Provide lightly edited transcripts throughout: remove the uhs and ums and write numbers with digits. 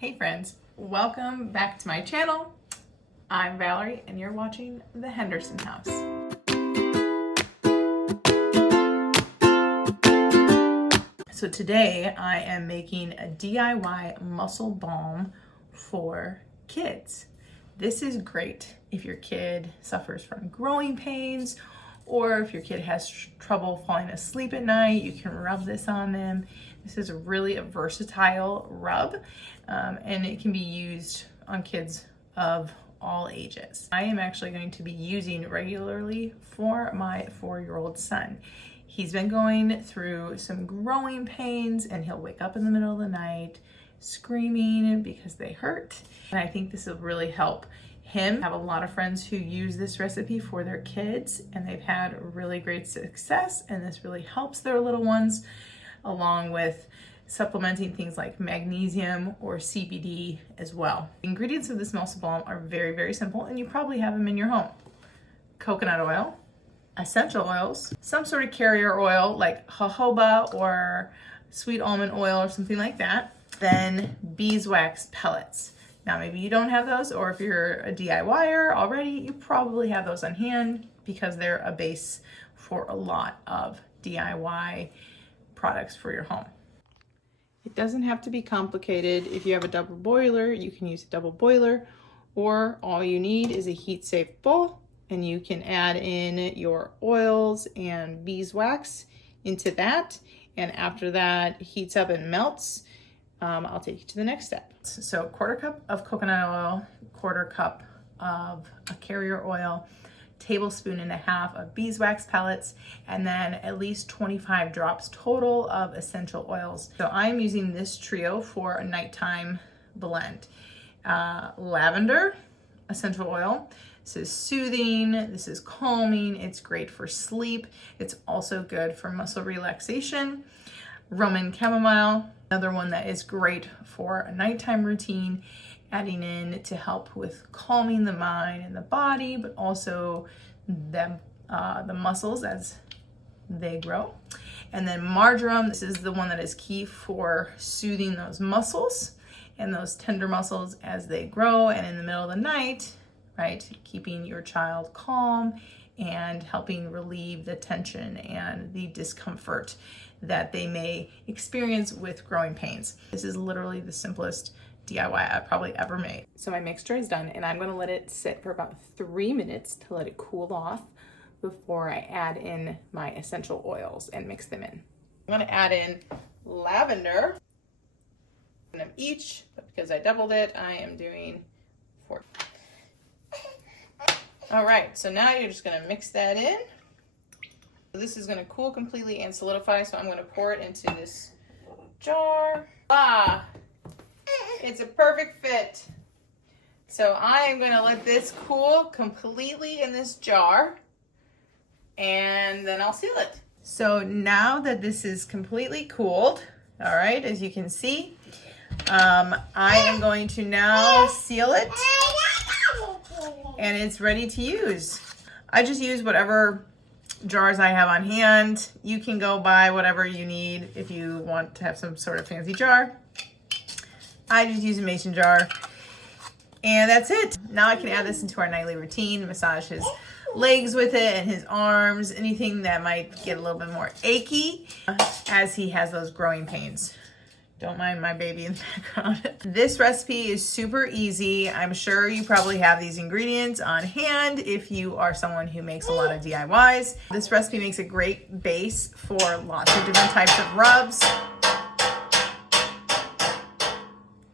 Hey friends, welcome back to my channel. I'm Valerie and you're watching The Henderson House. So today I am making a DIY muscle balm for kids. This is great if your kid suffers from growing pains or if your kid has trouble falling asleep at night, you can rub this on them. This is really a versatile rub and it can be used on kids of all ages. I am actually going to be using regularly for my 4-year-old son. He's been going through some growing pains and he'll wake up in the middle of the night screaming because they hurt. And I think this will really help him. I have a lot of friends who use this recipe for their kids and they've had really great success, and this really helps their little ones, along with supplementing things like magnesium or CBD as well. The ingredients of this muscle balm are very, very simple, and you probably have them in your home. Coconut oil, essential oils, some sort of carrier oil like jojoba or sweet almond oil or something like that, then beeswax pellets. Now maybe you don't have those, or if you're a DIYer already, you probably have those on hand because they're a base for a lot of DIY products for your home. It doesn't have to be complicated. If you have a double boiler, you can use a double boiler, or all you need is a heat-safe bowl, and you can add in your oils and beeswax into that, and after that heats up and melts, I'll take you to the next step. So 1/4 cup of coconut oil, 1/4 cup of a carrier oil, 1.5 tablespoons of beeswax pellets, and then at least 25 drops total of essential oils. So I'm using this trio for a nighttime blend. Lavender essential oil. This is soothing, this is calming, it's great for sleep. It's also good for muscle relaxation. Roman chamomile, another one that is great for a nighttime routine, adding in to help with calming the mind and the body, but also the muscles as they grow. And then marjoram, this is the one that is key for soothing those muscles and those tender muscles as they grow and in the middle of the night, right? Keeping your child calm and helping relieve the tension and the discomfort that they may experience with growing pains. This is literally the simplest DIY I've probably ever made. So my mixture is done, and I'm gonna let it sit for about 3 minutes to let it cool off before I add in my essential oils and mix them in. I'm gonna add in lavender, one of each, but because I doubled it, I am doing 4. All right, so now you're just gonna mix that in. This is gonna cool completely and solidify, so I'm gonna pour it into this jar. Ah, it's a perfect fit. So I am gonna let this cool completely in this jar, and then I'll seal it. So now that this is completely cooled, all right, as you can see, I am going to now seal it, and it's ready to use. I just use whatever jars I have on hand. You can go buy whatever you need if you want to have some sort of fancy jar. I just use a mason jar, and that's it. Now I can add this into our nightly routine, massage his legs with it and his arms, anything that might get a little bit more achy as he has those growing pains. Don't mind my baby in the background. This recipe is super easy. I'm sure you probably have these ingredients on hand if you are someone who makes a lot of DIYs. This recipe makes a great base for lots of different types of rubs.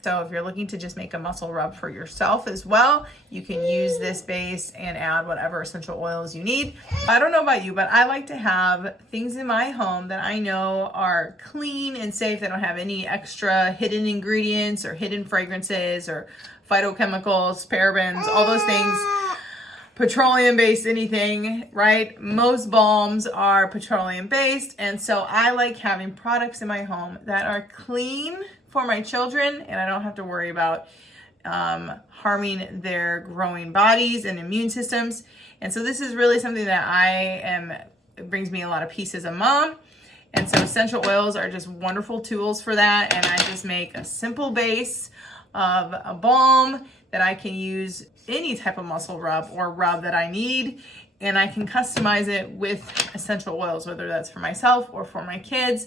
So if you're looking to just make a muscle rub for yourself as well, you can use this base and add whatever essential oils you need. I don't know about you, but I like to have things in my home that I know are clean and safe. They don't have any extra hidden ingredients or hidden fragrances or phytochemicals, parabens, all those things. Petroleum-based anything, right? Most balms are petroleum-based, and so I like having products in my home that are clean for my children, and I don't have to worry about harming their growing bodies and immune systems. And so this is really something that it brings me a lot of peace as a mom. And so essential oils are just wonderful tools for that. And I just make a simple base of a balm that I can use any type of muscle rub or rub that I need. And I can customize it with essential oils, whether that's for myself or for my kids.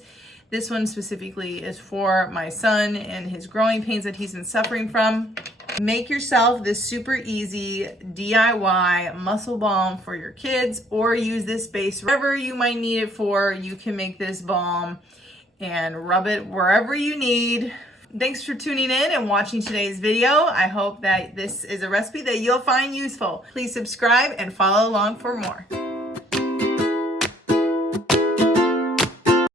This one specifically is for my son and his growing pains that he's been suffering from. Make yourself this super easy DIY muscle balm for your kids, or use this base wherever you might need it for. You can make this balm and rub it wherever you need. Thanks for tuning in and watching today's video. I hope that this is a recipe that you'll find useful. Please subscribe and follow along for more.